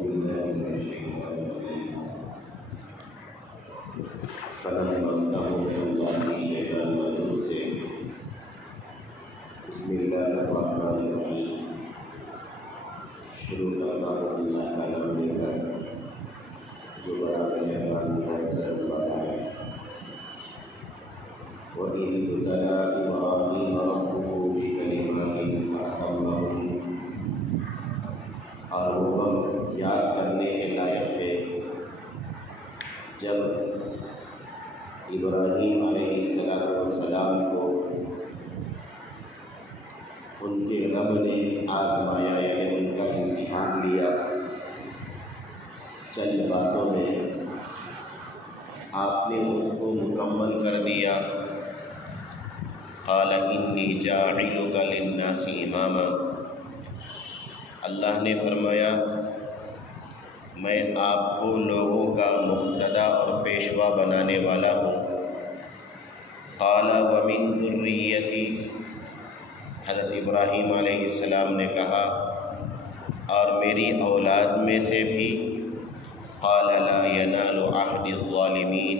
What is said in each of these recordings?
بالله من الشيطان الرجيم فلما ابتغوا الله شيئا مدروسا بسم الله الرحمن الرحيم شروع کرنا اللہ کا نام لے کر جو بڑا مہربان مہذب والا ہے وَإِذِ ابْتَلَىٰ إِبْرَاهِيمَ رَبُّهُ بِكَلِمَاتٍ فَأَتَمَّهُنَّ، اور وہ وقت یاد کرنے کے لائق ہے جب ابراہیم علیہ السلام کو ان کے رب نے آزمایا، یعنی ان کا امتحان لیا چند باتوں میں، آپ نے اس کو مکمل کر دیا۔ قال انی جاعلک للناس اماما، اللہ نے فرمایا میں آپ کو لوگوں کا مقتدی اور پیشوا بنانے والا ہوں۔ قال ومن ذریتی، حضرت ابراہیم علیہ السلام نے کہا اور میری اولاد میں سے بھی۔ قال لا ینال عہد الظالمین،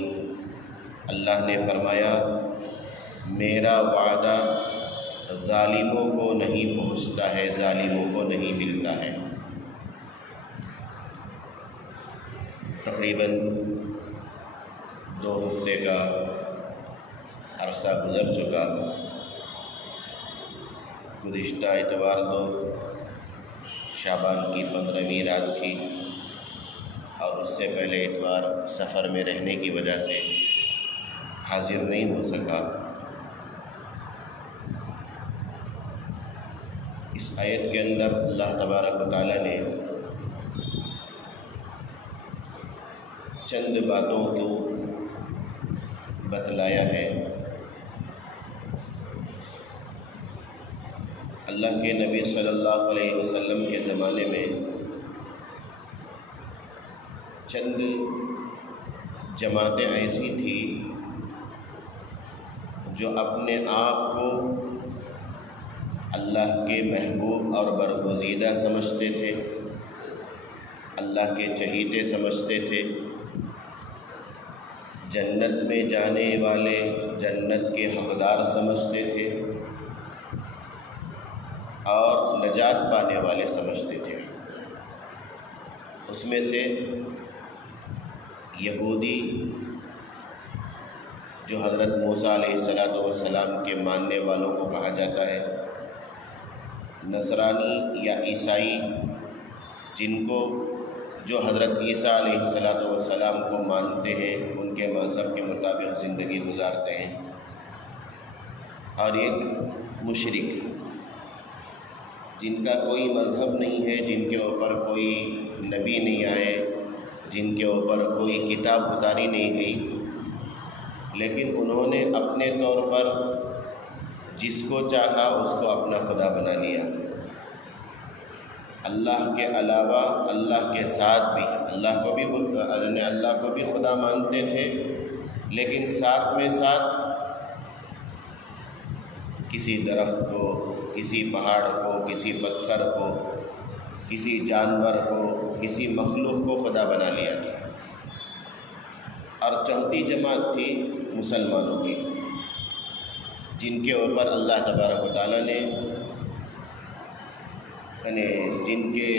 اللہ نے فرمایا میرا وعدہ ظالموں کو نہیں پہنچتا ہے، ظالموں کو نہیں ملتا ہے۔ تقریباً 2 ہفتے کا عرصہ گزر چکا۔ گزشتہ اتوار تو شعبان کی 15ویں رات تھی، اور اس سے پہلے اتوار سفر میں رہنے کی وجہ سے حاضر نہیں ہو سکا۔ اس آیت کے اندر اللہ تبارک و تعالیٰ نے چند باتوں کو بتلایا ہے۔ اللہ کے نبی صلی اللہ علیہ وسلم کے زمانے میں چند جماعتیں ایسی تھیں جو اپنے آپ کو اللہ کے محبوب اور برگزیدہ سمجھتے تھے، اللہ کے چہیتے سمجھتے تھے، جنت میں جانے والے جنت کے حقدار سمجھتے تھے اور نجات پانے والے سمجھتے تھے۔ اس میں سے یہودی جو حضرت موسیٰ علیہ السلام کے ماننے والوں کو کہا جاتا ہے، نصرانی یا عیسائی جن کو جو حضرت عیسیٰ علیہ السلام کو مانتے ہیں، ان کے مذہب کے مطابق زندگی گزارتے ہیں، اور ایک مشرک جن کا کوئی مذہب نہیں ہے، جن کے اوپر کوئی نبی نہیں آئے، جن کے اوپر کوئی کتاب اتاری نہیں گئی، لیکن انہوں نے اپنے طور پر جس کو چاہا اس کو اپنا خدا بنا لیا۔ اللہ کے علاوہ، اللہ کے ساتھ بھی، اللہ کو بھی خدا مانتے تھے، لیکن ساتھ میں ساتھ کسی درخت کو، کسی پہاڑ کو، کسی پتھر کو، کسی جانور کو، کسی مخلوق کو خدا بنا لیا تھا۔ اور چوتھی جماعت تھی مسلمانوں کی، جن کے اوپر اللہ تبارک و تعالیٰ نے، یعنی جن کے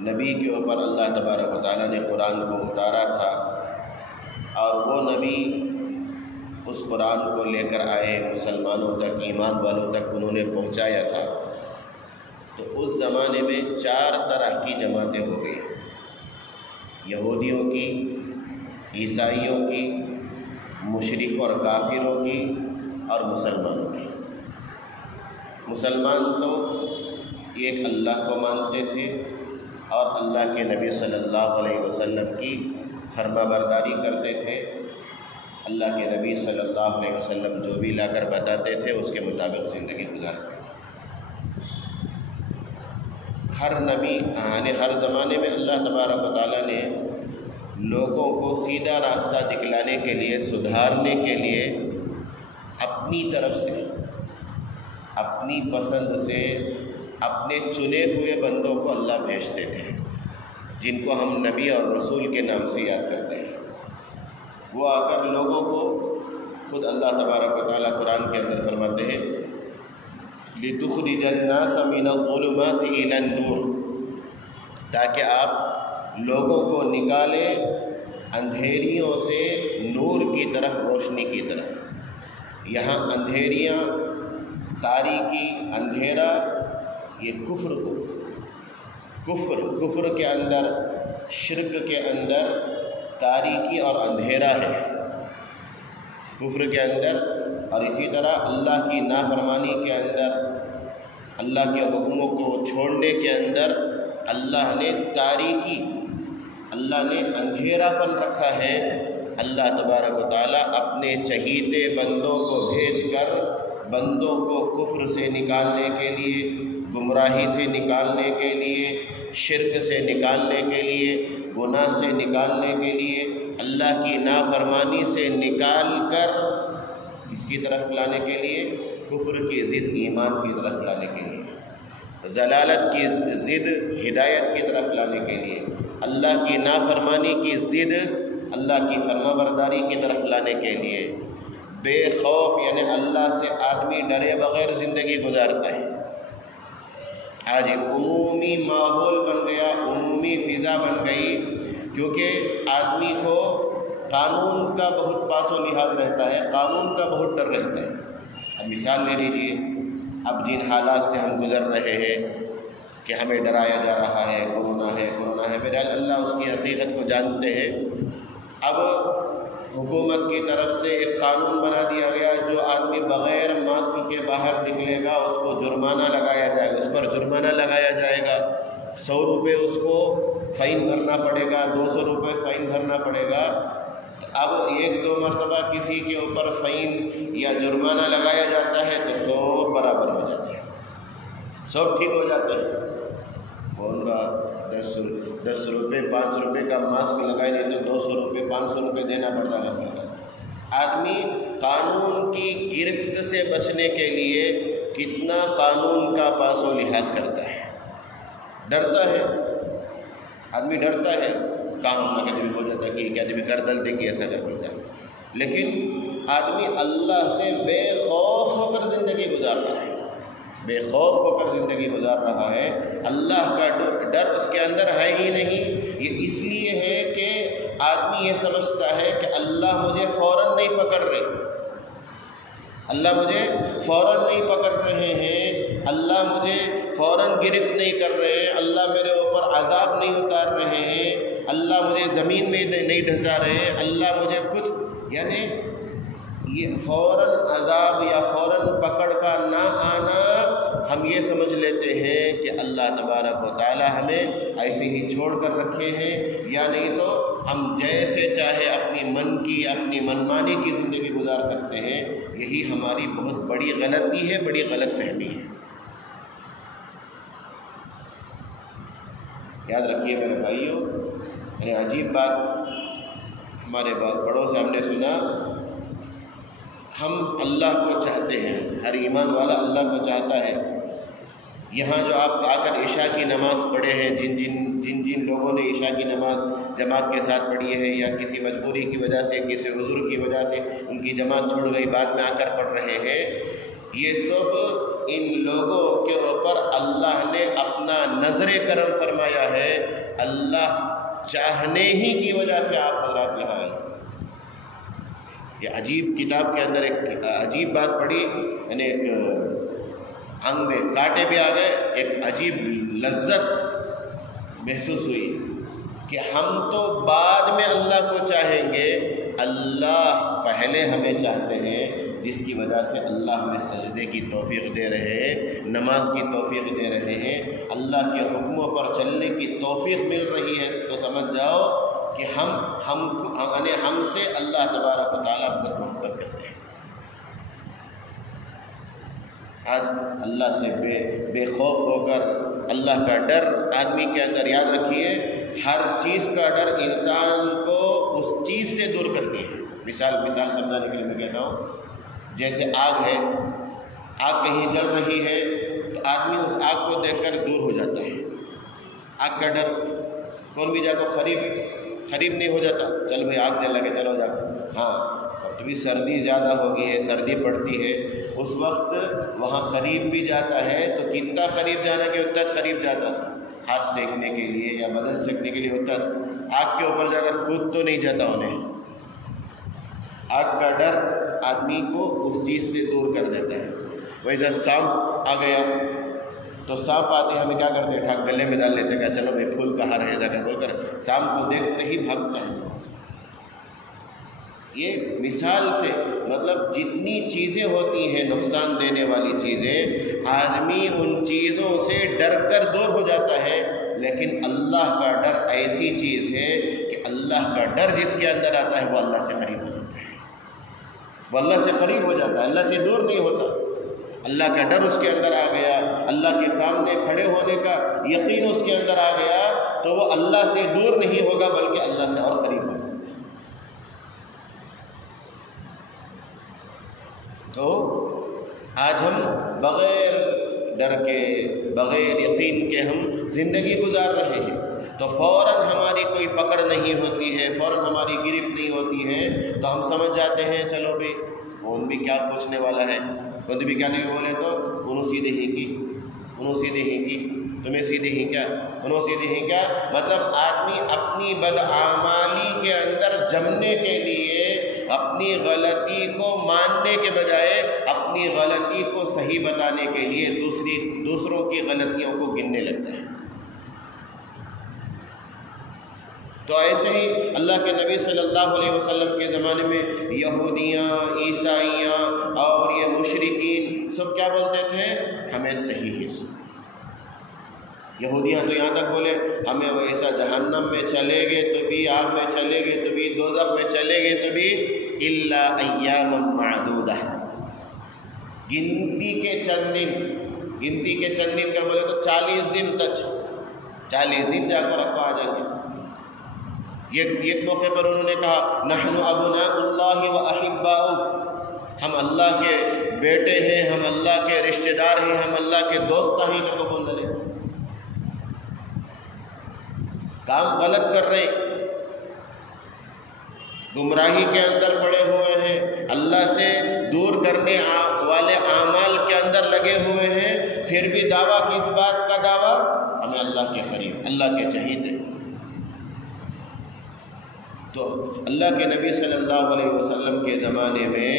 نبی کے اوپر اللہ تبارک و تعالیٰ نے قرآن کو اتارا تھا، اور وہ نبی اس قرآن کو لے کر آئے، مسلمانوں تک، ایمان والوں تک انہوں نے پہنچایا تھا۔ تو اس زمانے میں 4 طرح کی جماعتیں ہو گئی، یہودیوں کی، عیسائیوں کی، مشرک اور کافروں کی، اور مسلمانوں کی۔ مسلمان تو ایک اللہ کو مانتے تھے اور اللہ کے نبی صلی اللہ علیہ وسلم کی فرما برداری کرتے تھے، اللہ کے نبی صلی اللہ علیہ وسلم جو بھی لا کر بتاتے تھے اس کے مطابق زندگی گزارتے تھے۔ ہر نبی، ہر زمانے میں اللہ تبارک و تعالیٰ نے لوگوں کو سیدھا راستہ دکھلانے کے لیے، سدھارنے کے لیے اپنی طرف سے، اپنی پسند سے اپنے چنے ہوئے بندوں کو اللہ بھیجتے تھے۔ جن کو ہم نبی اور رسول کے نام سے یاد کرتے ہیں، وہ آ کر لوگوں کو خود اللہ تبارک و تعالیٰ قرآن کے اندر فرماتے ہیں لِتُخْرِجَ النَّاسَ مِنَ الظُّلُمَاتِ إِلَى النُّورِ، تاکہ آپ لوگوں کو نکالیں اندھیریوں سے نور کی طرف، روشنی کی طرف۔ یہاں اندھیریاں، تاریکی، اندھیرا، یہ کفر کے اندر، شرک کے اندر تاریکی اور اندھیرا ہے، کفر کے اندر، اور اسی طرح اللہ کی نافرمانی کے اندر، اللہ کے حکموں کو چھوڑنے کے اندر اللہ نے تاریکی، اللہ نے اندھیرا پن رکھا ہے۔ اللہ تبارک و تعالیٰ اپنے چہیتے بندوں کو بھیج کر بندوں کو کفر سے نکالنے کے لیے، گمراہی سے نکالنے کے لیے، شرک سے نکالنے کے لیے، گناہ سے نکالنے کے لیے، اللہ کی نافرمانی سے نکال کر اس کی طرف لانے کے لیے، کفر کی ضد ایمان کی طرف لانے کے لیے، ضلالت کی ضد ہدایت کی طرف لانے کے لیے، اللہ کی نافرمانی کی ضد اللہ کی فرما برداری کی طرف لانے کے لیے، بے خوف یعنی اللہ سے آدمی ڈرے بغیر زندگی گزارتا ہے۔ آج عمومی ماحول بن گیا، عمومی فضا بن گئی، کیونکہ آدمی کو قانون کا بہت پاس و لحاظ رہتا ہے، قانون کا بہت ڈر رہتا ہے۔ اب مثال لے لیجئے، اب جن حالات سے ہم گزر رہے ہیں کہ ہمیں ڈرایا جا رہا ہے، کورونا ہے، بہرحال اللہ اس کی حقیقت کو جانتے ہیں۔ اب حکومت کی طرف سے ایک قانون بنا دیا گیا، جو آدمی بغیر ماسک کے باہر نکلے گا اس کو جرمانہ لگایا جائے گا، اس پر جرمانہ لگایا جائے گا، 100 روپے اس کو فائن بھرنا پڑے گا، 200 روپے فائن بھرنا پڑے گا۔ اب 1-2 مرتبہ کسی کے اوپر فائن یا جرمانہ لگایا جاتا ہے تو 100 برابر ہو جاتے ہیں، 100 ٹھیک ہو جاتے ہیں۔ کون کا 10 روپے 5 روپے کا ماسک لگائے نہیں تو 200 روپے 500 روپے دینا پڑتا ہے۔ آدمی قانون کی گرفت سے بچنے کے لیے کتنا قانون کا پاس و لحاظ کرتا ہے، ڈرتا ہے، آدمی ڈرتا ہے، کام نہ کہتے بھی ہو جاتا ہے کہ کہتے بھی کر ڈل دیں گے، ایسا کر پڑتا ہے۔ لیکن آدمی اللہ سے بے خوف ہو کر زندگی گزار رہا ہے، بے خوف ہو کر زندگی گزار رہا ہے، اللہ کا ڈر اس کے اندر ہے ہی نہیں۔ یہ اس لیے ہے کہ آدمی یہ سمجھتا ہے کہ اللہ مجھے فوراً نہیں پکڑ رہے، اللہ مجھے فوراً نہیں پکڑ رہے ہیں، اللہ مجھے فوراً گرفت نہیں کر رہے ہیں، اللہ میرے اوپر عذاب نہیں اتار رہے ہیں، اللہ مجھے زمین میں نہیں ڈھسا رہے ہیں، اللہ مجھے کچھ، یعنی یہ فوراً عذاب یا فوراً پکڑ کا نہ آنا ہم یہ سمجھ لیتے ہیں کہ اللہ تبارک و تعالی ہمیں ایسے ہی چھوڑ کر رکھے ہیں، یا نہیں تو ہم جیسے چاہے اپنی من کی، اپنی منمانی کی زندگی گزار سکتے ہیں۔ یہی ہماری بہت بڑی غلطی ہے، بڑی غلط فہمی ہے۔ یاد رکھیے میرے بھائیوں، یعنی عجیب بات ہمارے بڑوں سے ہم نے سنا، ہم اللہ کو چاہتے ہیں، ہر ایمان والا اللہ کو چاہتا ہے۔ یہاں جو آپ آ کر عشاء کی نماز پڑھے ہیں، جن لوگوں نے عشاء کی نماز جماعت کے ساتھ پڑھی ہے، یا کسی مجبوری کی وجہ سے، کسی عذر کی وجہ سے ان کی جماعت چھوڑ گئی، بعد میں آ کر پڑھ رہے ہیں، یہ سب ان لوگوں کے اوپر اللہ نے اپنا نظر کرم فرمایا ہے۔ اللہ چاہنے ہی کی وجہ سے آپ حضرات یہاں آئے۔ یہ عجیب کتاب کے اندر ایک عجیب بات پڑھی، یعنی ایک انگ میں کانٹے بھی آ گئے، ایک عجیب لذت محسوس ہوئی کہ ہم تو بعد میں اللہ کو چاہیں گے، اللہ پہلے ہمیں چاہتے ہیں، جس کی وجہ سے اللہ ہمیں سجدے کی توفیق دے رہے ہیں، نماز کی توفیق دے رہے ہیں، اللہ کے حکموں پر چلنے کی توفیق مل رہی ہے۔ تو سمجھ جاؤ کہ ہم سے اللہ تبارک و تعالیٰ بہت محبت کرتے ہیں۔ آج اللہ سے بے خوف ہو کر، اللہ کا ڈر آدمی کے اندر، یاد رکھیے ہر چیز کا ڈر انسان کو اس چیز سے دور کرتی ہے۔ مثال سمجھانے کے لیے میں کہتا ہوں، جیسے آگ ہے، آگ کہیں جل رہی ہے تو آدمی اس آگ کو دیکھ کر دور ہو جاتا ہے، آگ کا ڈر، کون بھی جا کو قریب نہیں ہو جاتا، چل بھائی آگ جلا کے چلو جا کے، ہاں اب بھی سردی زیادہ ہوگی ہے، سردی پڑتی ہے، اس وقت وہاں قریب بھی جاتا ہے تو کتنا قریب جانا کہ اتنا قریب جاتا سا، ہاتھ سینکنے کے لیے یا بدن سینکنے کے لیے ہوتا، آگ کے اوپر جا کر کود تو نہیں جاتا انہیں۔ آگ کا ڈر آدمی کو اس چیز سے دور کر دیتا ہے۔ ویسے سانپ آ گیا تو سانپ آتے ہمیں کیا کرتے ہیں، ٹھاک گلے میں ڈال لیتے کہ چلو بھائی پھول کہاں رہے جا کر بول کر سانپ کو دیکھتے ہی بھاگتا ہے۔ یہ مثال سے مطلب جتنی چیزیں ہوتی ہیں نقصان دینے والی چیزیں، آدمی ان چیزوں سے ڈر کر دور ہو جاتا ہے، لیکن اللہ کا ڈر ایسی چیز ہے کہ اللہ کا ڈر جس کے اندر آتا ہے وہ اللہ سے قریب ہو جاتا ہے، وہ اللہ سے قریب ہو جاتا ہے، اللہ سے دور نہیں ہوتا۔ اللہ کا ڈر اس کے اندر آ گیا، اللہ کے سامنے کھڑے ہونے کا یقین اس کے اندر آ گیا تو وہ اللہ سے دور نہیں ہوگا بلکہ اللہ سے اور قریب ہو جائے گا۔ تو آج ہم بغیر ڈر کے، بغیر یقین کے ہم زندگی گزار رہے ہیں، تو فوراً ہماری کوئی پکڑ نہیں ہوتی ہے، فوراً ہماری گرفت نہیں ہوتی ہے، تو ہم سمجھ جاتے ہیں چلو بھائی کون بھی کیا پوچھنے والا ہے، کون بھی کیا نہیں بولے تو انہوں سیدھے ہی کی، انہوں سیدھے ہی کی، تمہیں سیدھے ہی کیا، انہوں سیدھے ہی کیا، مطلب آدمی اپنی بدعمالی کے اندر جمنے کے لیے اپنی غلطی کو ماننے کے بجائے اپنی غلطی کو صحیح بتانے کے لیے دوسروں کی غلطیوں کو گننے لگتا ہے۔ تو ایسے ہی اللہ کے نبی صلی اللہ علیہ وسلم کے زمانے میں یہودیاں، عیسائیاں اور یہ مشرکین سب کیا بولتے تھے، ہمیں صحیح ہے۔ یہودیاں تو یہاں تک بولے ہمیں ویسا جہنم میں چلے گے تو بھی، آگ میں چلے گے تو بھی، دوزخ میں چلے گے تو بھی، الا ایام معدودہ، گنتی کے چند دن کر بولے تو 40 دن تک، 40 دن جا کر رکھو آ جائیں گے۔ ایک موقع پر انہوں نے کہا نحن ابناء اللہ و احباؤہ، ہم اللہ کے بیٹے ہیں، ہم اللہ کے رشتہ دار ہیں، ہم اللہ کے دوست ہیں، کر کو بول رہے، کام غلط کر رہے ہیں، گمراہی کے اندر پڑے ہوئے ہیں، اللہ سے دور کرنے والے اعمال کے اندر لگے ہوئے ہیں، پھر بھی دعویٰ کس بات کا دعویٰ، ہمیں اللہ کے قریب، اللہ کے چہیتے۔ تو اللہ کے نبی صلی اللہ علیہ وسلم کے زمانے میں،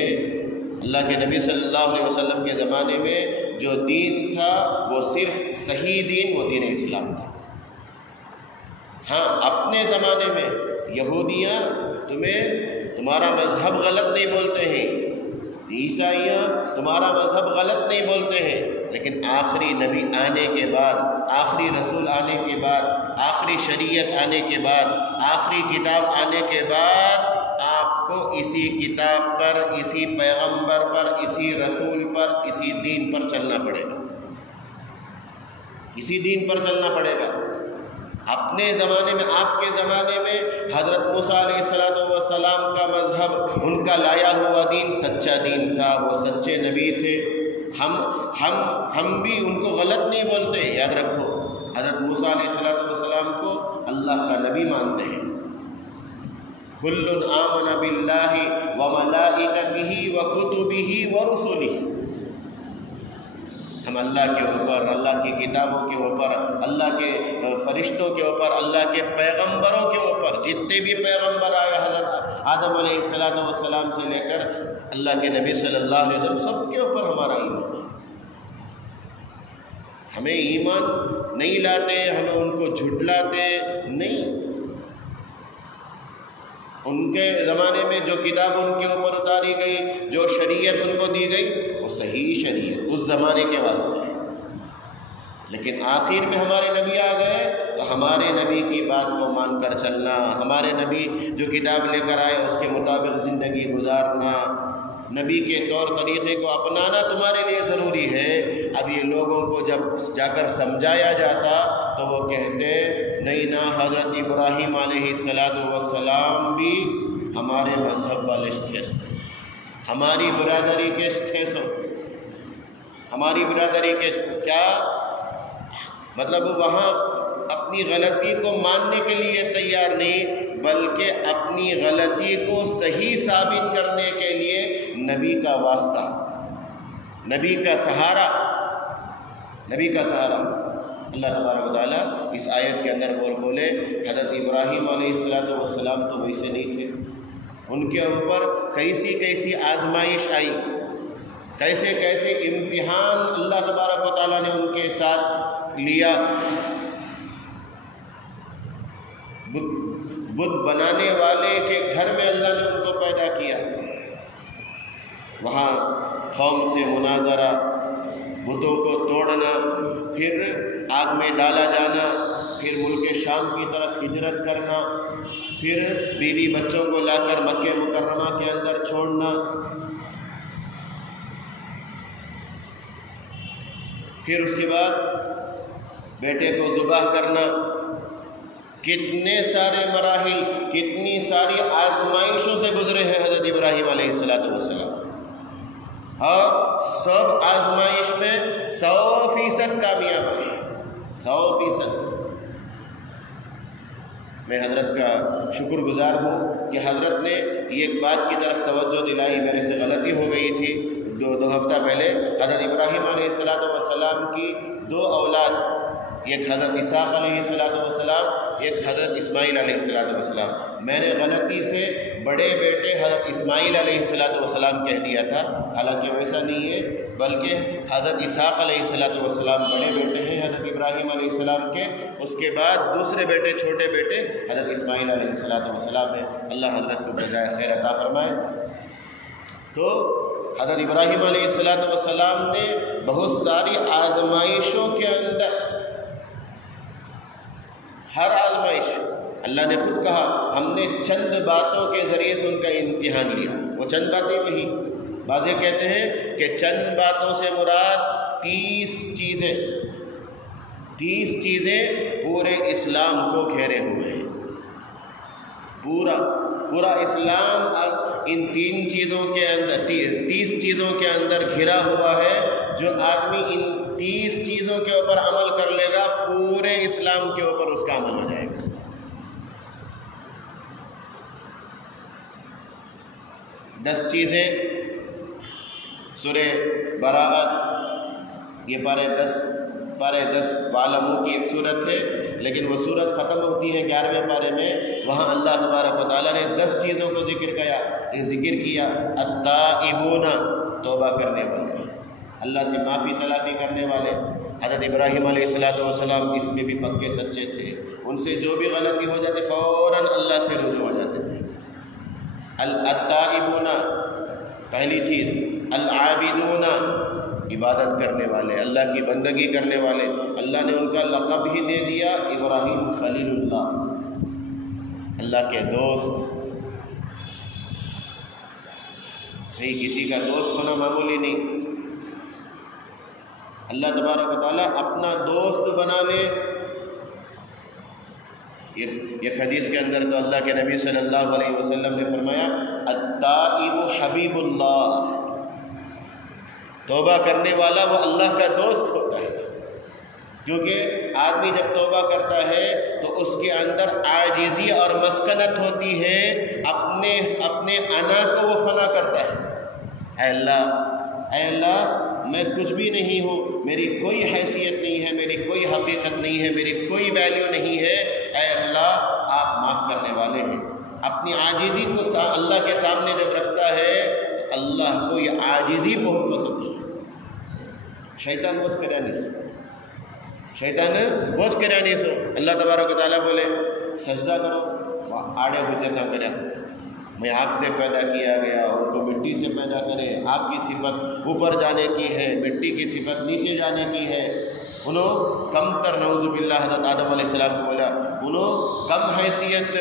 اللہ کے نبی صلی اللہ علیہ وسلم کے زمانے میں جو دین تھا وہ صرف صحیح دین، وہ دین اسلام تھا۔ ہاں اپنے زمانے میں یہودیاں تمہارا مذہب غلط نہیں بولتے ہیں، عیسائیاں تمہارا مذہب غلط نہیں بولتے ہیں، لیکن آخری نبی آنے کے بعد، آخری رسول آنے کے بعد، آخری شریعت آنے کے بعد، آخری کتاب آنے کے بعد آپ کو اسی کتاب پر، اسی پیغمبر پر، اسی رسول پر، اسی دین پر چلنا پڑے گا، اسی دین پر چلنا پڑے گا۔ اپنے زمانے میں، آپ کے زمانے میں حضرت موسیٰ علیہ السلام کا مذہب، ان کا لایا ہوا دین سچا دین تھا، وہ سچے نبی تھے۔ ہم بھی ان کو غلط نہیں بولتے، یاد رکھو حضرت موسیٰ علیہ السلام کو اللہ کا نبی مانتے ہیں۔ کل آمن باللہ وملائکتہ وکتبہ ورسلہ، ہم اللہ کے اوپر، اللہ کی کتابوں کے اوپر، اللہ کے فرشتوں کے اوپر، اللہ کے پیغمبروں کے اوپر، جتنے بھی پیغمبر آئے حضرت آدم علیہ السلام سے لے کر اللہ کے نبی صلی اللہ علیہ وسلم، سب کے اوپر ہمارا ایمان ہے۔ ہمیں ایمان نہیں لاتے، ہمیں ان کو جھٹلاتے نہیں۔ ان کے زمانے میں جو کتاب ان کے اوپر اتاری گئی، جو شریعت ان کو دی گئی، وہ صحیح شریعت اس زمانے کے واسطے ہے، لیکن آخر میں ہمارے نبی آ گئے تو ہمارے نبی کی بات کو مان کر چلنا، ہمارے نبی جو کتاب لے کر آئے اس کے مطابق زندگی گزارنا، نبی کے طور طریقے کو اپنانا تمہارے لیے ضروری ہے۔ اب یہ لوگوں کو جب جا کر سمجھایا جاتا تو وہ کہتے نہیں نا، حضرت ابراہیم علیہ السلام بھی ہمارے مذہب والے تھے، ہماری برادری کے تھے، ہماری برادری کے کیا مطلب، وہاں اپنی غلطی کو ماننے کے لیے تیار نہیں، بلکہ اپنی غلطی کو صحیح ثابت کرنے کے لیے نبی کا واسطہ، نبی کا سہارا، نبی کا سہارا۔ اللہ تبارک و تعالیٰ اس آیت کے اندر بولے حضرت ابراہیم علیہ السلام تو ویسے نہیں تھے، ان کے اوپر کیسی کیسی آزمائش آئی، کیسے کیسے امتحان اللہ تبارک و تعالیٰ نے ان کے ساتھ لیا۔ بت بنانے والے کے گھر میں اللہ نے ان کو پیدا کیا، وہاں قوم سے مناظرہ، بتوں کو توڑنا، پھر آگ میں ڈالا جانا، پھر ملک شام کی طرف ہجرت کرنا، پھر بیوی بچوں کو لا کر مکہ مکرمہ کے اندر چھوڑنا، پھر اس کے بعد بیٹے کو ذبح کرنا۔ کتنے سارے مراحل، کتنی ساری آزمائشوں سے گزرے ہیں حضرت ابراہیم علیہ السلام، اور سب آزمائش میں 100% کامیاب رہے، 100%۔ میں حضرت کا شکر گزار ہوں کہ حضرت نے ایک بات کی طرف توجہ دلائی، میرے سے غلطی ہو گئی تھی۔ دو ہفتہ پہلے حضرت ابراہیم علیہ السلام کی 2 اولاد، ایک حضرت اسحاق علیہ السلام، ایک حضرت اسماعیل علیہ السلام، میں نے غلطی سے بڑے بیٹے حضرت اسماعیل علیہ السلام کہہ دیا تھا، حالانکہ ویسا نہیں ہے، بلکہ حضرت اسحاق علیہ السلام بڑے بیٹے ہیں حضرت ابراہیم علیہ السلام کے، اس کے بعد دوسرے بیٹے، چھوٹے بیٹے حضرت اسماعیل علیہ السلام ہیں۔ اللہ حضرت کو جزائے خیر عطا فرمائے۔ تو حضرت ابراہیم علیہ السلام نے بہت ساری آزمائشوں کے اندر، ہر آزمائش اللہ نے خود کہا ہم نے چند باتوں کے ذریعے سے ان کا امتحان لیا۔ وہ چند باتیں وہی، بعضے کہتے ہیں کہ چند باتوں سے مراد 30 چیزیں پورے اسلام کو گھیرے ہوئے ہیں۔ پورا اسلام ان 3 چیزوں کے اندر، 30 چیزوں کے اندر گھرا ہوا ہے۔ جو آدمی ان 30 چیزوں کے اوپر عمل کر لے گا، پورے اسلام کے اوپر اس کا عمل ہو جائے گا۔ 10 چیزیں سورہ براءت، یہ پارے 10 عالموں کی ایک صورت ہے، لیکن وہ صورت ختم ہوتی ہے 11ویں پارے میں۔ وہاں اللہ تبارک و تعالیٰ نے 10 چیزوں کو ذکر کیا۔ التائبون، توبہ کرنے والے، اللہ سے معافی تلافی کرنے والے۔ حضرت ابراہیم علیہ السلام اس میں بھی پکے سچے تھے، ان سے جو بھی غلطی ہو جاتی فوراً اللہ سے رجوع ہو جاتے تھے۔ التائبون پہلی چیز، العابدون عبادت کرنے والے، اللہ کی بندگی کرنے والے۔ اللہ نے ان کا لقب ہی دے دیا ابراہیم خلیل اللہ، اللہ کے دوست۔ بھئی کسی کا دوست ہونا معمولی نہیں، اللہ تبارک و تعالیٰ اپنا دوست بنا لے۔ ایک حدیث کے اندر تو اللہ کے نبی صلی اللہ علیہ وسلم نے فرمایا التائب حبیب اللہ، توبہ کرنے والا وہ اللہ کا دوست ہوتا ہے۔ کیونکہ آدمی جب توبہ کرتا ہے تو اس کے اندر عاجزی اور مسکنت ہوتی ہے، اپنے انا کو وہ فنا کرتا ہے۔ اے اللہ میں کچھ بھی نہیں ہوں، میری کوئی حیثیت نہیں ہے، میری کوئی حقیقت نہیں ہے، میری کوئی ویلیو نہیں ہے، اے اللہ آپ معاف کرنے والے ہیں۔ اپنی عاجزی کو اللہ کے سامنے جب رکھتا ہے تو اللہ کو یہ عاجزی بہت پسند ہے۔ شیطان بوجھ کرانی سو اللہ تبارک و تعالیٰ بولے سجدہ کرو، آڑے حجتہ کرے، میں آگ سے پیدا کیا گیا، ان کو مٹی سے پیدا کرے، آگ کی صفت اوپر جانے کی ہے، مٹی کی صفت نیچے جانے کی ہے۔ انہوں کم تر، نعوذ باللہ، حضرت آدم علیہ السلام کو بولا انہوں کم حیثیت،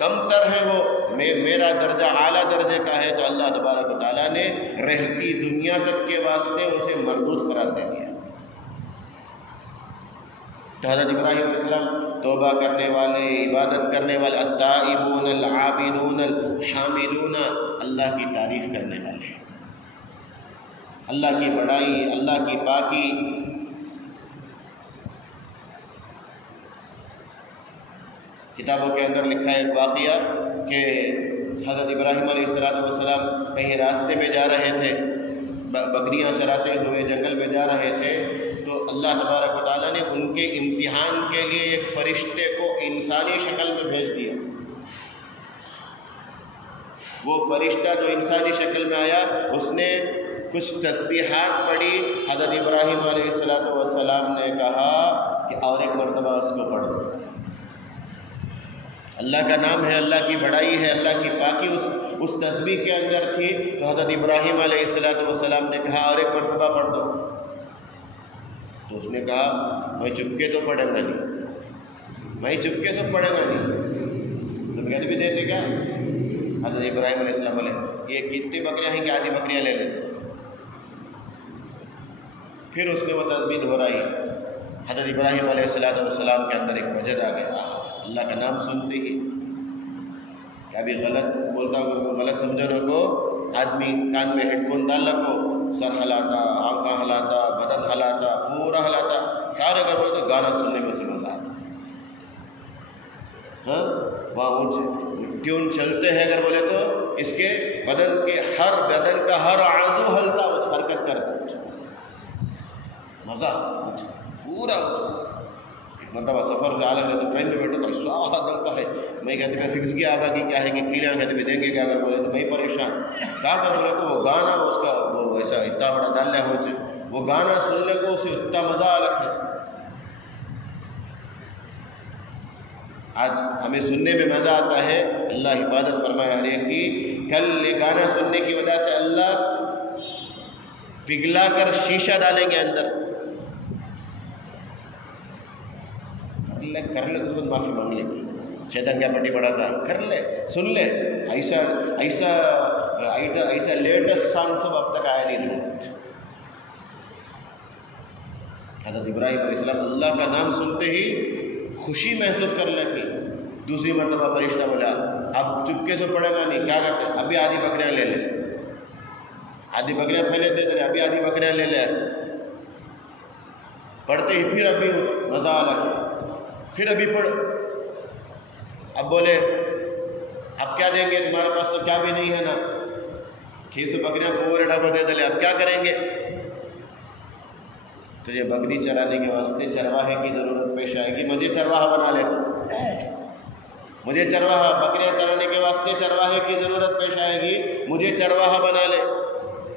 کم تر ہے، وہ میرا درجہ اعلیٰ درجے کا ہے، تو اللہ تبارک و تعالیٰ نے رہتی دنیا تک کے واسطے اسے مردود قرار دے دیا۔ تو حضرت ابراہیم علیہ السلام توبہ کرنے والے، عبادت کرنے والے، التائبون العابدون الحامدون، اللہ کی تعریف کرنے والے، اللہ کی بڑائی، اللہ کی پاکی۔ کتابوں کے اندر لکھا ہے ایک واقعہ کہ حضرت ابراہیم علیہ السلام کہیں راستے میں جا رہے تھے، بکریاں چراتے ہوئے جنگل میں جا رہے تھے، تو اللہ تبارک و تعالیٰ نے ان کے امتحان کے لیے ایک فرشتے کو انسانی شکل میں بھیج دیا۔ وہ فرشتہ جو انسانی شکل میں آیا، اس نے کچھ تسبیحات پڑھی۔ حضرت ابراہیم علیہ السلام نے کہا کہ اور ایک مرتبہ اس کو پڑھ دو۔ اللہ کا نام ہے، اللہ کی بڑائی ہے، اللہ کی پاکی اس تسبیح کے اندر تھی، تو حضرت ابراہیم علیہ السلام نے کہا اور ایک مرتبہ پڑھ دو۔ تو اس نے کہا میں چپکے تو پڑھوں گا نہیں، میں چپکے سے پڑھوں گا نہیں۔ تم کہتے بھی دیتے کیا؟ حضرت ابراہیم علیہ السلام علیہ یہ کتنی بکریاں ہیں کہ آدھی بکریاں لے لیتے۔ پھر اس نے وہ تسبیح دہرائی۔ حضرت ابراہیم علیہ السلام کے اندر ایک وجد آ گیا، اللہ کا نام سنتے ہی۔ کیا بھی غلط بولتا ہوں، غلط سمجھنے کو آدمی کان میں ہیڈ فون ڈال رکھو، سر ہلاتا، آنکھیں ہلاتا، بدن ہلاتا، پورا ہلاتا، کیا اگر بولے تو گانا سننے میں سے مزہ آتا۔ ہاں وہاں ٹیون چلتے ہیں اگر بولے تو اس کے بدن کا ہر عضو ہلتا، حرکت کرتا، مزہ پورا۔ ایک مرتبہ سفر سے آلگ تو ٹرین میں بیٹھو تو ایسا لگتا ہے، میں کہتے ہیں فکس کیا آگا کہ کیا ہے کہ کیلیاں کہتے ہیں دیں گے کیا، اگر بولے تو میں پریشان کیا کر بولے تو وہ گانا اس کا وہ ایسا اتنا بڑا ڈال لیا ہو، وہ گانا سننے کو اسے اتنا مزہ الگ ہے۔ آج ہمیں سننے میں مزہ آتا ہے، اللہ حفاظت فرمائے ہر ایک کی۔ کل یہ گانا سننے کی وجہ سے اللہ پگھلا کر شیشہ ڈالیں گے اندر، کر لے تو معافی مانگ لیں گے، شیطان کیا پٹی پڑا تھا، کر لے، سن لے، ایسا لیٹسٹ سانگ سب اب تک آیا نہیں رہا۔ حضرت ابراہیم علیہ السلام اللہ کا نام سنتے ہی خوشی محسوس کر لگی۔ دوسری مرتبہ فرشتہ بولا اب چپکے سے پڑے گا نہیں، کیا کرتے ابھی آدھی بکریاں لے لے، آدھی بکریاں پھیلے دے دے، ابھی آدھی بکریاں لے لے۔ پڑھتے ہی پھر ابھی مزہ الگ ہے، پھر ابھی پڑھ، اب بولے اب کیا دیں گے، تمہارے پاس تو کیا بھی نہیں ہے نا، 600 بکریاں پورے ڈھکو دے دے، اب کیا کریں گے؟ تجھے بکری چرانے کے واسطے چرواہے کی ضرورت پیش آئے گی، مجھے چرواہا بنا لے، تو مجھے چرواہا، بکریاں چرانے کے واسطے چرواہے کی ضرورت پیش آئے گی، مجھے چرواہا بنا لے۔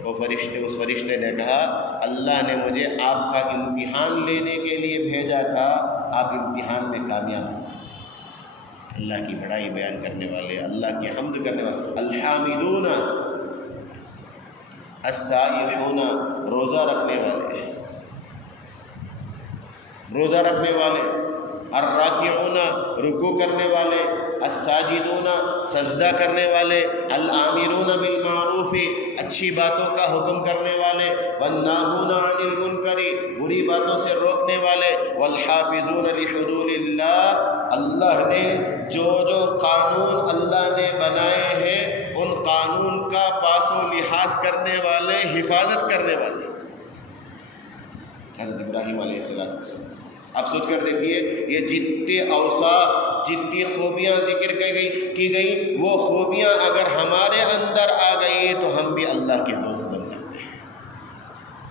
وہ فرشتے، اس فرشتے نے کہا اللہ نے مجھے آپ کا امتحان لینے کے لیے بھیجا تھا، آپ امتحان میں کامیاب ہیں۔ اللہ کی بڑائی بیان کرنے والے، اللہ کی حمد کرنے والے، الحامدون السائحون، روزہ رکھنے والے، روزہ رکھنے والے، الراکعون رکوع کرنے والے، الساجدون سجدہ کرنے والے، الآمرون بالمعروف اچھی باتوں کا حکم کرنے والے، والناہون عن المنکر بری باتوں سے روکنے والے، والحافظون لحدود اللہ اللہ نے جو قانون اللہ نے بنائے ہیں ان قانون کا پاس و لحاظ کرنے والے، حفاظت کرنے والے۔ حضرت ابراہیم علیہ السلام، اب سوچ کر دیکھیے یہ جتنے اوصاف، جتنی خوبیاں ذکر کی گئی، وہ خوبیاں اگر ہمارے اندر آ گئی تو ہم بھی اللہ کے دوست بن سکتے ہیں،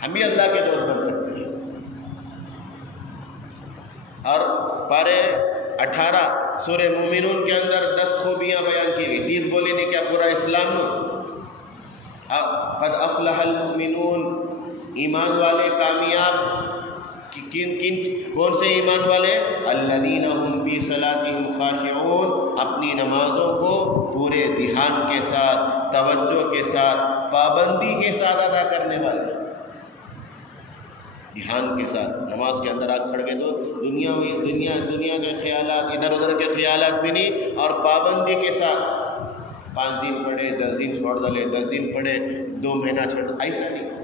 ہم بھی اللہ کے دوست بن سکتے ہیں۔ اور پارے 18 سورہ مومنون کے اندر 10 خوبیاں بیان کی گئی، 30 بولی نہیں کیا پورا اسلام قد افلح المؤمنون، ایمان والے کامیاب، کون سے ایمان والے؟ الذین هم فی صلاتهم خاشعون، اپنی نمازوں کو پورے دھیان کے ساتھ، توجہ کے ساتھ، پابندی کے ساتھ ادا کرنے والے، دھیان کے ساتھ۔ نماز کے اندر آگ کھڑ گئے تو دنیا کے خیالات، ادھر ادھر کے خیالات بھی نہیں، اور پابندی کے ساتھ 5 دن پڑھے، 10 دن چھوڑ ڈالے، 10 دن پڑھے، 2 مہینہ چھوڑ، ایسا نہیں،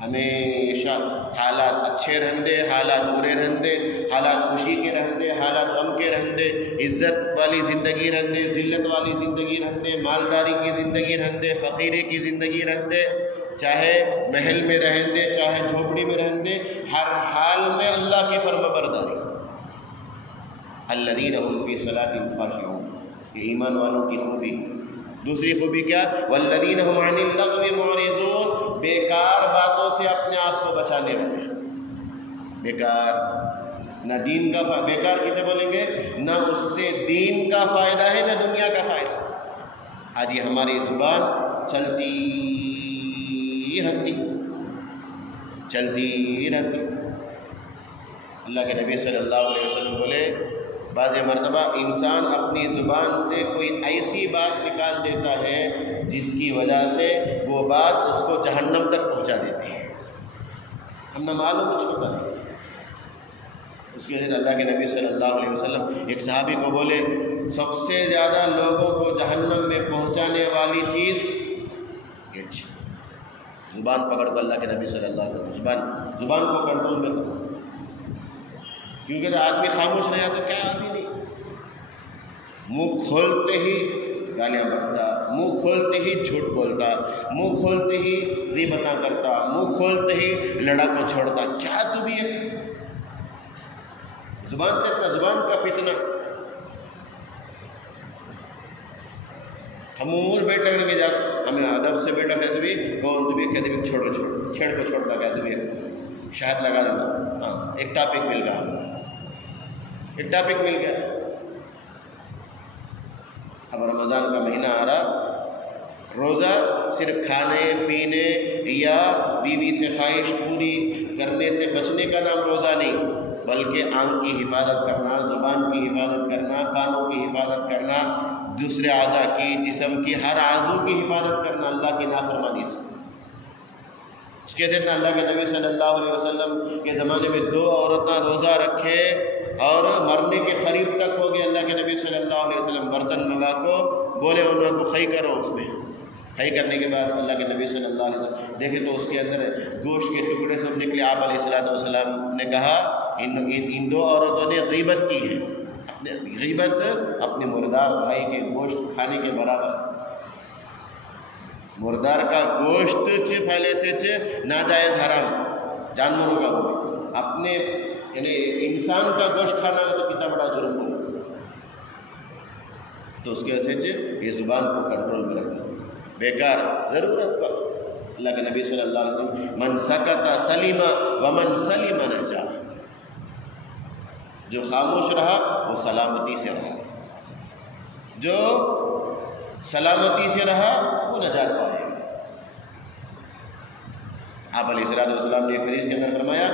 ہمیشہ حالات اچھے رہندے، حالات برے رہندے، حالات خوشی کے رہندے، حالات غم کے رہندے، عزت والی زندگی رہندے، ذلت والی زندگی رہندے، مالداری کی زندگی رہندے، فقیری کی زندگی رہندے، چاہے محل میں رہندے، چاہے جھوپڑی میں رہندے، ہر حال میں اللہ کی فرما برداری، الذین هم فی صلاتهم خاشعون، یہ ایمان والوں کی خوبی۔ دوسری خوبی کیا؟ والذین هم عن اللغو معرضون، بیکار باتوں سے اپنے آپ کو بچانے والے۔ بیکار نہ دین کا بیکار کسے بولیں گے؟ نہ اس سے دین کا فائدہ ہے نہ دنیا کا فائدہ۔ آج یہ ہماری زبان چلتی رہتی اللہ کے نبی صلی اللہ علیہ وسلم بولے بعض مرتبہ انسان اپنی زبان سے کوئی ایسی بات نکال دیتا ہے جس کی وجہ سے وہ بات اس کو جہنم تک پہنچا دیتی ہے، ہم نہ معلوم کچھ ہوتا نہیں۔ اس کے بعد اللہ کے نبی صلی اللہ علیہ وسلم ایک صحابی کو بولے سب سے زیادہ لوگوں کو جہنم میں پہنچانے والی چیز زبان پکڑ کر، اللہ کے نبی صلی اللہ علیہ وسلم زبان کو کنٹرول میں کرو، کیونکہ جب آدمی خاموش رہا تو کیا آدمی نہیں، منہ کھولتے ہی گالیاں بکتا، منہ کھولتے ہی جھوٹ بولتا، منہ کھولتے ہی غیبتاں کرتا، منہ کھولتے ہی لڑا کو چھوڑتا، کیا تو بھی ہے زبان سے اتنا، زبان کا فتنہ۔ ہم عمر بیٹھے ہونے کے جات ہمیں ادب سے بیٹھا ہے تو بھی کون تو بھی کہتے بھی چھوڑو چھیڑ کو چھوڑتا، کہتے بھی شاید لگا دیتا، ہاں ایک ٹاپک مل گیا، ایک ٹاپک مل گیا۔ اب رمضان کا مہینہ آ رہا، روزہ صرف کھانے پینے یا بیوی سے خواہش پوری کرنے سے بچنے کا نام روزہ نہیں، بلکہ آنکھ کی حفاظت کرنا، زبان کی حفاظت کرنا، کانوں کی حفاظت کرنا، دوسرے اعضاء کی، جسم کی ہر عضو کی حفاظت کرنا اللہ کی نافرمانی سے۔ اس کے دن اللہ کے نبی صلی اللہ علیہ وسلم کے زمانے میں 2 عورتیں روزہ رکھے اور مرنے کے قریب تک ہو گئے، اللہ کے نبی صلی اللہ علیہ وسلم برتن منگا کو بولے ان کو خی کرو، اس میں خی کرنے کے بعد اللہ کے نبی صلی اللہ علیہ وسلم دیکھے تو اس کے اندر گوشت کے ٹکڑے سب نکلے۔ آپ علیہ السلام نے کہا ان 2 عورتوں نے غیبت کی ہے، غیبت اپنے مردار بھائی کے گوشت کھانے کے برابر، مردار کا گوشت پہلے سے ناجائز حرام جانوروں کا ہو، اپنے یعنی انسان کا گوشت کھانا تو کتنا بڑا جرم ہو، تو اس کی وجہ سے یہ زبان کو کنٹرول میں رکھنا بیکار ضرورت پر۔ اللہ کے نبی صلی اللہ علیہ وسلم من سکت سلیم ومن سلیم نجا، جو خاموش رہا وہ سلامتی سے رہا، جو سلامتی سے رہا وہ نجات پائے گا۔ آپ علیہ السلام نے ایک حدیث کے اندر فرمایا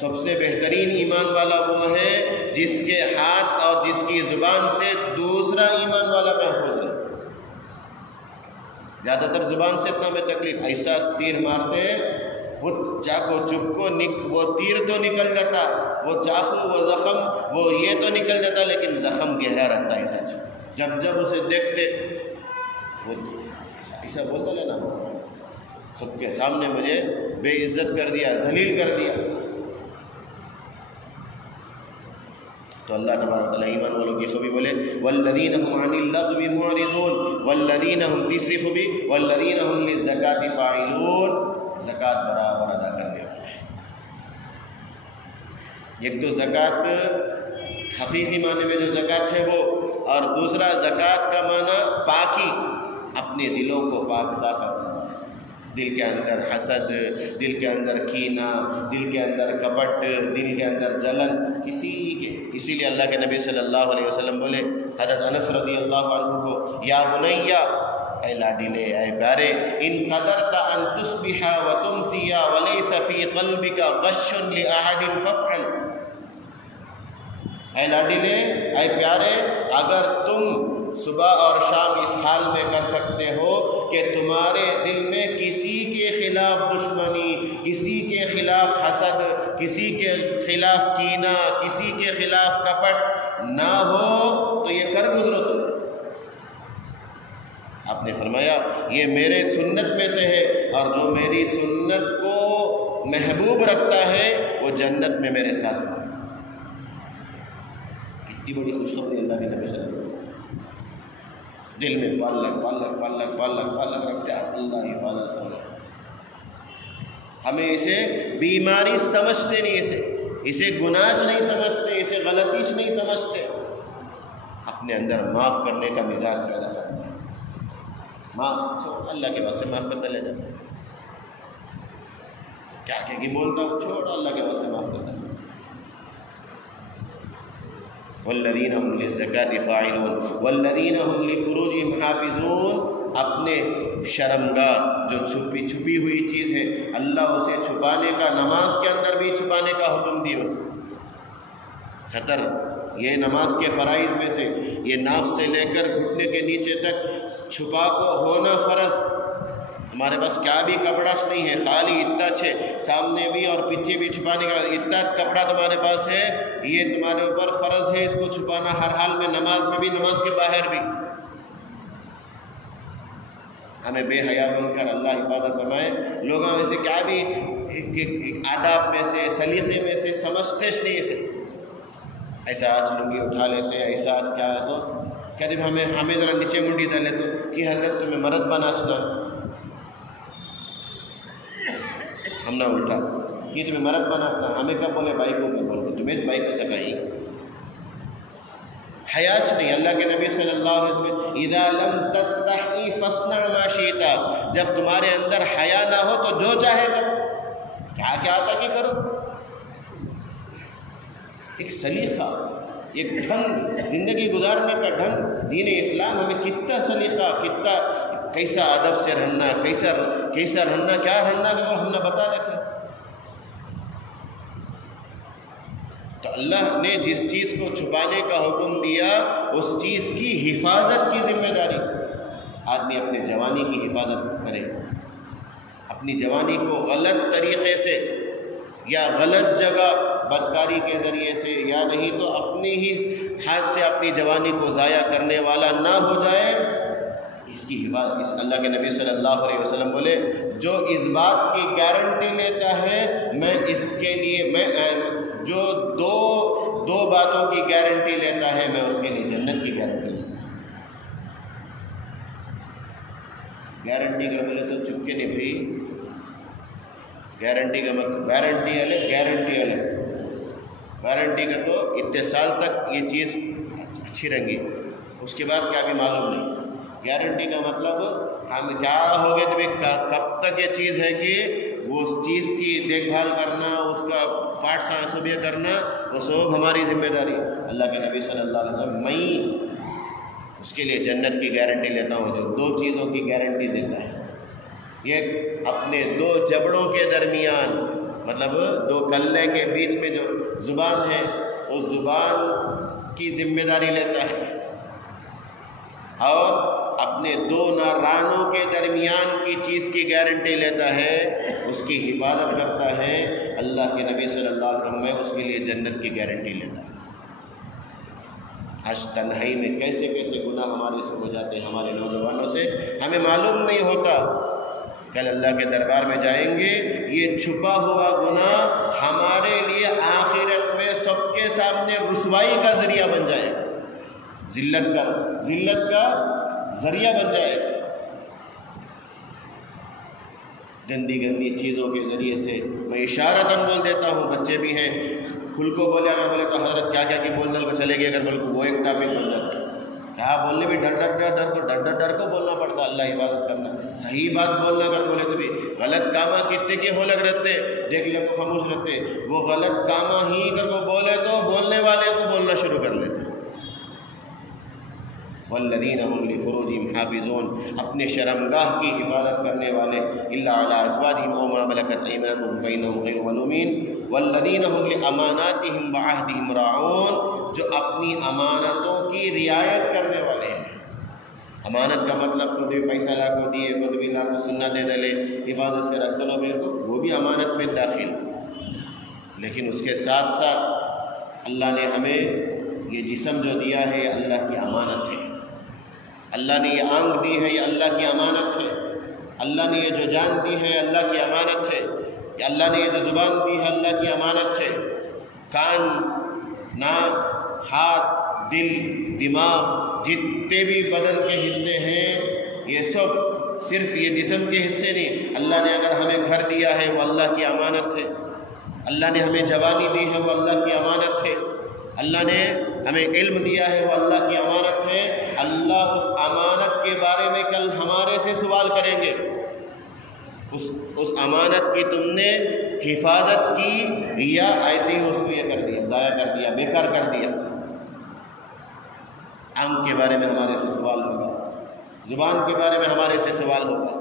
سب سے بہترین ایمان والا وہ ہے جس کے ہاتھ اور جس کی زبان سے دوسرا ایمان والا محفوظ ہے۔ زیادہ تر زبان سے اتنا میں تکلیف، ایسا تیر مارتے وہ چاقو چپ کو وہ تیر تو نکل جاتا، وہ چاقو وہ زخم وہ یہ تو نکل جاتا، لیکن زخم گہرا رہتا ہے سچ۔ جب اسے دیکھتے وہ ایسا بولتا لینا سب کے سامنے مجھے بے عزت کر دیا، ذلیل کر دیا۔ تو اللہ تبارک و تعالیٰ ایمان والوں کی خوبی بولے والذین هم عن اللغو معرضون، والذین هم تیسری خوبی والذین هم للزکاۃ فاعلون، زکوٰۃ برابر ادا کرنے والے۔ ایک تو زکوٰۃ حقیقی معنی میں جو زکوٰۃ ہے وہ، اور دوسرا زکوٰۃ کا معنی پاکی، اپنے دلوں کو پاک صاف رکھنا، دل کے اندر حسد، دل کے اندر کینہ، دل کے اندر کپٹ، دل کے اندر جلن کسی کے۔ اسی لیے اللہ کے نبی صلی اللہ علیہ وسلم بولے حضرت انس رضی اللہ عنہ کو یا بنیا، اے لاڈیلے اے پیارے، ان قدرت ان تصبح وتمسی وليس في قلبك غش لاحد فافعل، اے لاڈیلے اے پیارے، اگر تم صبح اور شام اس حال میں کر سکتے ہو کہ تمہارے دل میں کسی کے خلاف دشمنی، کسی کے خلاف حسد، کسی کے خلاف کینہ، کسی کے خلاف کپٹ نہ ہو تو یہ کر گزرو تم۔ آپ نے فرمایا یہ میرے سنت میں سے ہے، اور جو میری سنت کو محبوب رکھتا ہے وہ جنت میں میرے ساتھ ہے۔ کتنی بڑی خوشخبری اللہ کے نبی صلی اللہ علیہ وسلم، دل میں پالک رکھتے ہیں اللہ ہی پالک۔ ہمیں اسے بیماری سمجھتے نہیں، اسے گناہ نہیں سمجھتے، اسے غلطیش نہیں سمجھتے، اپنے اندر معاف کرنے کا مزاج پیدا کرنا ہے. معاف چھوڑ، اللہ کے واسطے معاف کرتا لے جاتا. کیا کہ بولتا ہوں، چھوڑ اللہ کے واسطے معاف کرتا. والذین هم للزکاة فاعلون والذین هم لفروجهم حافظون. اپنے شرمگاہ جو چھپی ہوئی چیز ہے اللہ اسے چھپانے کا، نماز کے اندر بھی چھپانے کا حکم دیا اسے. ستر یہ نماز کے فرائض میں سے، یہ ناف سے لے کر گھٹنے کے نیچے تک چھپا کو ہونا فرض. تمہارے پاس کیا بھی کپڑا نہیں ہے، خالی اتنا سامنے بھی اور پیچھے بھی چھپانے کا اتنا کپڑا تمہارے پاس ہے، یہ تمہارے اوپر فرض ہے اس کو چھپانا ہر حال میں، نماز میں بھی نماز کے باہر بھی. ہمیں بے حیا بن کر اللہ حفاظت فرمائے. لوگوں میں سے کیا بھی آداب میں سے، سلیقے میں سے سمجھتے نہیں اسے. ایسا آج لنگی اٹھا لیتے ہیں، ایسا آج کیا ہے تو کہتے ہیں ہمیں ذرا نیچے منڈی ڈالے تو کہ حضرت تمہیں مرد بناچنا، ہم نہ الٹا کہ تمہیں مرد بنانا. ہمیں کب بولے بھائی کو کب بولے، تمہیں اس بھائی کو سکھائیں. حیاچ نہیں. اللہ کے نبی صلی اللہ علیہ وسلم اذا لم تستحی فاصنع ما شئت، جب تمہارے اندر حیا نہ ہو تو جو چاہے کرو. کیا آتا کہ کرو. ایک سلیقہ، ایک ڈھنگ، زندگی گزارنے کا ڈھنگ. دین اسلام ہمیں کتنا سلیقہ، کتنا کیسا ادب سے رہنا، کیسا رہنا، کیا رہنا تو ہم نے بتا رکھا. تو اللہ نے جس چیز کو چھپانے کا حکم دیا اس چیز کی حفاظت کی ذمہ داری. آدمی اپنے جوانی کی حفاظت کرے، اپنی جوانی کو غلط طریقے سے یا غلط جگہ بدکاری کے ذریعے سے یا نہیں تو اپنی ہی ہاتھ سے اپنی جوانی کو ضائع کرنے والا نہ ہو جائے. اس کی حفاظت اس اللہ کے نبی صلی اللہ علیہ وسلم بولے جو اس بات کی گارنٹی لیتا ہے، میں اس کے لیے جو دو باتوں کی گارنٹی لیتا ہے میں اس کے لیے جنت کی گارنٹی لیتا ہوں. گارنٹی کر بولے تو چپ کے نہیں بھائی. گارنٹی کا مطلب گارنٹی الگ، گارنٹی الگ. گارنٹی کا تو اتنے سال تک یہ چیز اچھی رہیں گی، اس کے بعد کیا بھی معلوم نہیں. گارنٹی کا مطلب ہم کیا ہو گئے تو کب تک یہ چیز ہے کہ وہ اس چیز کی دیکھ بھال کرنا، اس کا پارٹ سانسوبیہ کرنا، وہ سب ہماری ذمہ داری. اللہ کے نبی صلی اللہ علیہ وسلم میں اس کے لیے جنت کی گارنٹی لیتا ہوں جو دو چیزوں کی گارنٹی دیتا ہے. یہ اپنے دو جبڑوں کے درمیان، مطلب دو کلے کے بیچ میں جو زبان ہے اس زبان کی ذمہ داری لیتا ہے، اور اپنے دو نارانوں کے درمیان کی چیز کی گارنٹی لیتا ہے، اس کی حفاظت کرتا ہے. اللہ کے نبی صلی اللہ علیہ وسلم میں اس کے لیے جنت کی گارنٹی لیتا ہے. آج تنہائی میں کیسے کیسے گناہ ہمارے سے ہو جاتے ہیں، ہمارے نوجوانوں سے ہمیں معلوم نہیں ہوتا. کل اللہ کے دربار میں جائیں گے، یہ چھپا ہوا گناہ ہمارے لیے آخرت میں سب کے سامنے رسوائی کا ذریعہ بن جائے گا، ذلت کا ذریعہ بن جائے گا. گندی چیزوں کے ذریعے سے میں اشارتاً بول دیتا ہوں، بچے بھی ہیں کھل کو بولے، اگر بولے تو حضرت کیا کیا بول دل کو چلے گئے، اگر بولے وہ ایک ٹاپک بن جاتا ہے. کیا بولنے بھی ڈر کو بولنا پڑتا. اللہ حفاظت کرنا، صحیح بات بولنا اگر بولے تو بھی غلط کامہ کتنے کے ہو لگ رہتے، دیکھ لے کو خاموش رہتے. وہ غلط کامہ ہی اگر کو بولے تو بولنے والے کو بولنا شروع کر لیتے. والذین هم لفروجهم حافظون، اپنے شرمگاہ کی حفاظت کرنے والے، الا علی ازواجہم او ما ملکت ایمانہم فانہم غیر ملومین. والذین هم لاماناتہم وعہدہم راعون، جو اپنی امانتوں کی رعایت کرنے والے ہیں. امانت کا مطلب تو بھی پیسہ لاکھوں دیے، خود بھی لاکھوں سننا دے دلے، حفاظت سے رکھ دلو میرے کو، وہ بھی امانت میں داخل. لیکن اس کے ساتھ ساتھ اللہ نے ہمیں یہ جسم جو دیا ہے یہ اللہ کی امانت ہے. اللہ نے یہ آنکھ دی ہے، یہ اللہ کی امانت ہے. اللہ نے یہ جو جان دی ہے اللہ کی امانت ہے. اللہ نے یہ جو زبان دی ہے اللہ کی امانت ہے. کان، ناک، ہاتھ، دل، دماغ، جتنے بھی بدن کے حصے ہیں یہ سب صرف یہ جسم کے حصے نہیں. اللہ نے اگر ہمیں گھر دیا ہے وہ اللہ کی امانت ہے. اللہ نے ہمیں جوانی دی ہے وہ اللہ کی امانت ہے. اللہ نے ہمیں علم دیا ہے وہ اللہ کی امانت ہے، اللہ اس امانت کے بارے میں کل ہمارے سے سوال کریں گے۔ اس امانت کی تم نے حفاظت کی یا ایسے ہی اس کو یہ کر دیا، ضائع کر دیا، بیکار کر دیا۔ آنکھ کے بارے میں ہمارے سے سوال ہوگا، زبان کے بارے میں ہمارے سے سوال ہوگا۔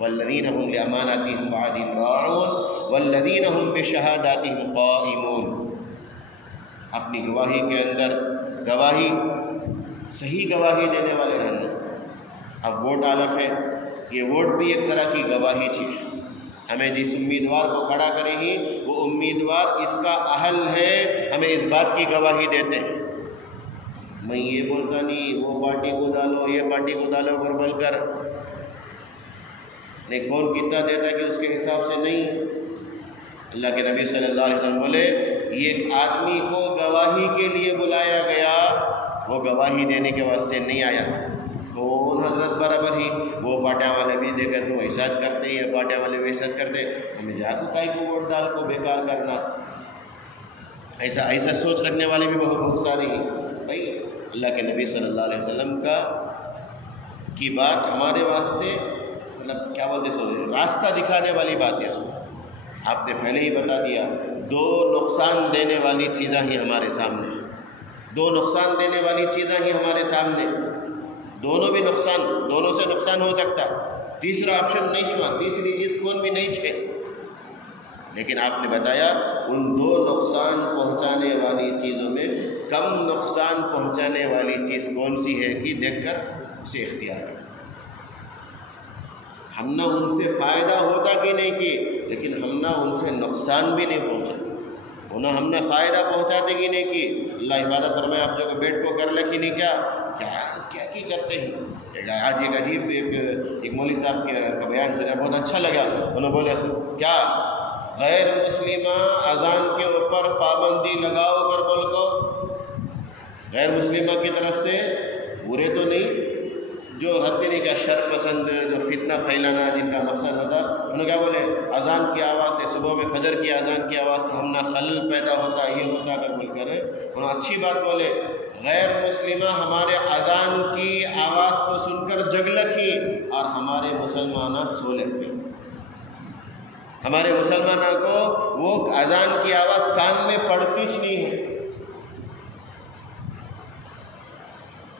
والذین هم لأماناتهم وعهدهم راعون والذین هم بشہاداتهم قائمون۔ اپنی گواہی کے اندر گواہی، صحیح گواہی دینے والے رہنا۔ اب ووٹ الگ ہے، یہ ووٹ بھی ایک طرح کی گواہی چیز ہے۔ ہمیں جس امیدوار کو کھڑا کریں گی وہ امیدوار اس کا اہل ہے، ہمیں اس بات کی گواہی دیتے ہیں۔ میں یہ بولتا نہیں وہ پارٹی کو ڈالو، یہ پارٹی کو ڈالو پر بول کر نہیں، کون کتنا دیتا ہے کہ اس کے حساب سے نہیں۔ اللہ کے نبی صلی اللہ علیہ وسلم بولے یہ آدمی کو گواہی کے لیے بلایا گیا، وہ گواہی دینے کے واسطے نہیں آیا۔ کون حضرت برابر ہی، وہ پارٹیاں والے بھی دے کر تو ایسا کرتے ہیں، یہ پارٹیاں والے بھی ایسا کرتے، ہمیں جا کو کائی کو ووٹ ڈال کو بیکار کرنا۔ ایسا سوچ رکھنے والے بھی بہت سارے ہیں۔ بھائی اللہ کے نبی صلی اللہ علیہ وسلم کی بات ہمارے واسطے مطلب کیا بولتے سو راستہ دکھانے والی بات ہے۔ سو آپ نے پہلے ہی بتا دیا، دو نقصان دینے والی چیزیں ہی ہمارے سامنے، دو نقصان دینے والی چیزیں ہی ہمارے سامنے، دونوں بھی نقصان، دونوں سے نقصان ہو سکتا۔ تیسرا آپشن نہیں چھوا، تیسری چیز کون بھی نہیں چھے، لیکن آپ نے بتایا ان دو نقصان پہنچانے والی چیزوں میں کم نقصان پہنچانے والی چیز کون سی ہے کہ دیکھ کر اسے اختیار کریں۔ ہم نہ ان سے فائدہ ہوتا کہ نہیں کی، لیکن ہم نہ ان سے نقصان بھی نہیں پہنچا، انہیں ہم نے فائدہ پہنچاتے کی نہیں کی۔ اللہ حفاظت فرمائے آپ جو کہ بیٹ کو کر لکھی نہیں کیا کی کرتے ہیں۔ آج ایک عجیب ایک مولوی صاحب کا بیان سنا، بہت اچھا لگا۔ انہوں بولے کیا غیر مسلمہ اذان کے اوپر پابندی لگاؤ کر بول کو، غیر مسلمہ کی طرف سے برے تو نہیں، جو رد نہیں کیا شر پسند، جو فتنہ پھیلانا جن کا مقصد ہوتا، انہوں کیا بولے اذان کی آواز سے، صبح میں فجر کی اذان کی آواز سے ہم نہ خلل پیدا ہوتا، یہ ہوتا کر بول کر انہوں اچھی بات بولے۔ غیر مسلمہ ہمارے اذان کی آواز کو سن کر جگ لکھی اور ہمارے مسلمانہ سو لکھی۔ ہمارے مسلمانوں کو وہ اذان کی آواز کان میں پڑتی نہیں ہے،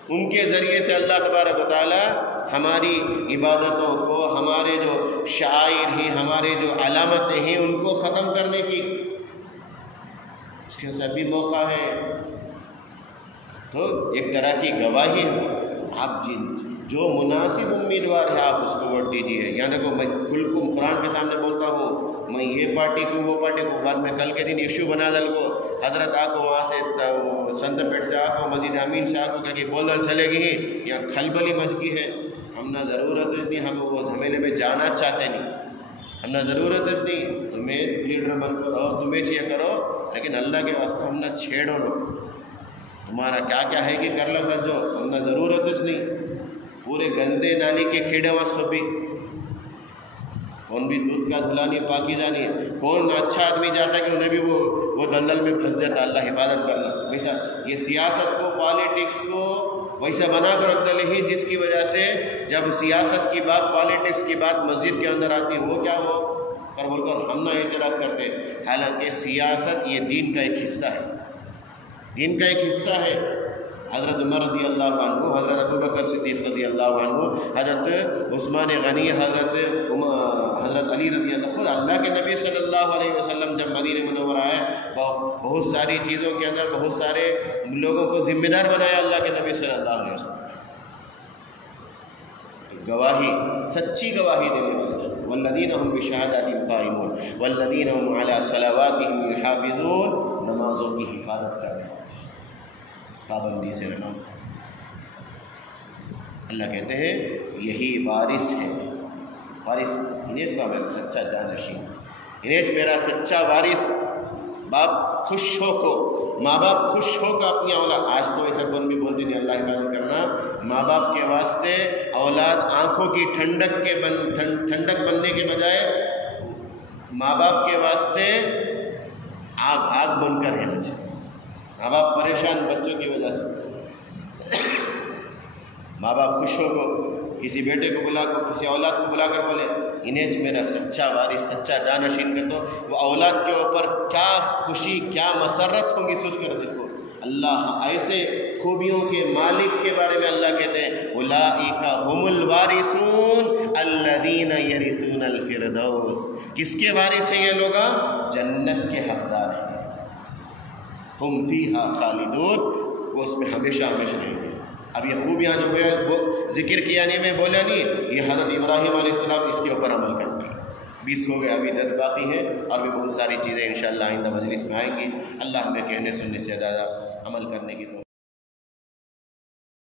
ان کے ذریعے سے اللہ تبارک و تعالی ہماری عبادتوں کو، ہمارے جو شعائر ہیں، ہمارے جو علامتیں ہیں ان کو ختم کرنے کی اس کے ساتھ بھی موقع ہے۔ تو ایک طرح کی گواہی ہے، آپ جو مناسب امیدوار ہے آپ اس کو ووٹ دیجیے۔ یہاں دیکھو میں بالکل قرآن کے سامنے بولتا ہوں، میں یہ پارٹی کو وہ پارٹی کو، بعد میں کل کے دن ایشو بنا دل کو حضرت آکو وہاں سے سنت پیٹ سے آکو مسجد امین سے آکو کہ بول دل چلے گی یا کھلبلی مچ گئی ہے، ہم نہ ضرورت ہے نہیں، ہم وہ جھمیلے میں جانا چاہتے نہیں، ہم نہ ضرورت ہے نہیں، تمہیں لیڈر بن کر رہو، تمہیں چاہیے کرو، لیکن اللہ کے واسطے ہم نہ چھیڑو لو، تمہارا کیا کیا ہے کہ کر لو رجو، ہم نہ ضرورت ہے نہیں۔ پورے گندے نالی کے کھیڑے وہاں سو بھی کون بھی دودھ کا دھلانی پاکیزہ نہیں، کون اچھا آدمی جاتا کہ انہیں بھی وہ دلدل میں پھنس جاتا۔ اللہ حفاظت کرنا۔ ویسا یہ سیاست کو، پالیٹکس کو ویسا بنا کر رکھ دلے ہی، جس کی وجہ سے جب سیاست کی بات، پالیٹکس کی بات مسجد کے اندر آتی وہ کیا وہ کر بول کر ہم نہ اعتراض کرتے، حالانکہ سیاست یہ دین کا ایک حصہ ہے، دین کا ایک حصہ ہے۔ حضرت عمر رضی اللہ عنہ، حضرت ابوبکر صدیق رضی اللہ عنہ، حضرت عثمان غنی، حضرت علی رضی اللہ، خود اللہ کے نبی صلی اللہ علیہ وسلم جب مدینہ منورہ آئے بہت ساری چیزوں کے اندر بہت سارے لوگوں کو ذمہ دار بنایا اللہ کے نبی صلی اللہ علیہ وسلم۔ گواہی، سچی گواہی دینے والے، والذین هم بشہاداتہم قائمون والذین هم علی صلواتہم یحافظون، نمازوں کی حفاظت کرنے، پابندی سے نماز۔ اللہ کہتے ہیں یہی وارث ہے، وارث انہیں کا میرا سچا جانشین، انہیں میرا سچا وارث۔ باپ خوش ہو کو، ماں باپ خوش ہو کا اپنی اولاد، آج تو ایسا کون بھی بولتی نہیں، اللہ حفاظت کرنا، ماں باپ کے واسطے اولاد آنکھوں کی ٹھنڈک بننے کے بجائے ماں باپ کے واسطے آگ بن کر رہنا چاہیے۔ ماں باپ پریشان بچوں کی وجہ سے، ماں باپ خوش ہو کو کسی بیٹے کو بلا کو کسی اولاد کو بلا کر بولے انہیں میرا سچا وارث سچا جانشین کر دو، وہ اولاد کے اوپر کیا خوشی کیا مسرت ہوگی سوچ کر دیکھو۔ اللہ ایسے خوبیوں کے مالک کے بارے میں اللہ کہتے ہیں اولئک هم الوارثون الذین یرثون الفردوس، کس کے وارث ہیں یہ لوگ؟ جنت کے حقدار ہیں، ہم فیہا خالدون، وہ اس میں ہمیشہ ہمیشہ رہیں گے۔ اب یہ خوبیاں جو ذکر کیا نہیں میں بولا نہیں، یہ حضرت ابراہیم علیہ السلام اس کے اوپر عمل کرتے ہیں۔ 20 ہو گئے، ابھی 10 باقی ہیں، اور بھی بہت ساری چیزیں انشاءاللہ آئندہ مجلس میں آئیں گی۔ اللہ ہمیں کہنے سننے سے زیادہ عمل کرنے کی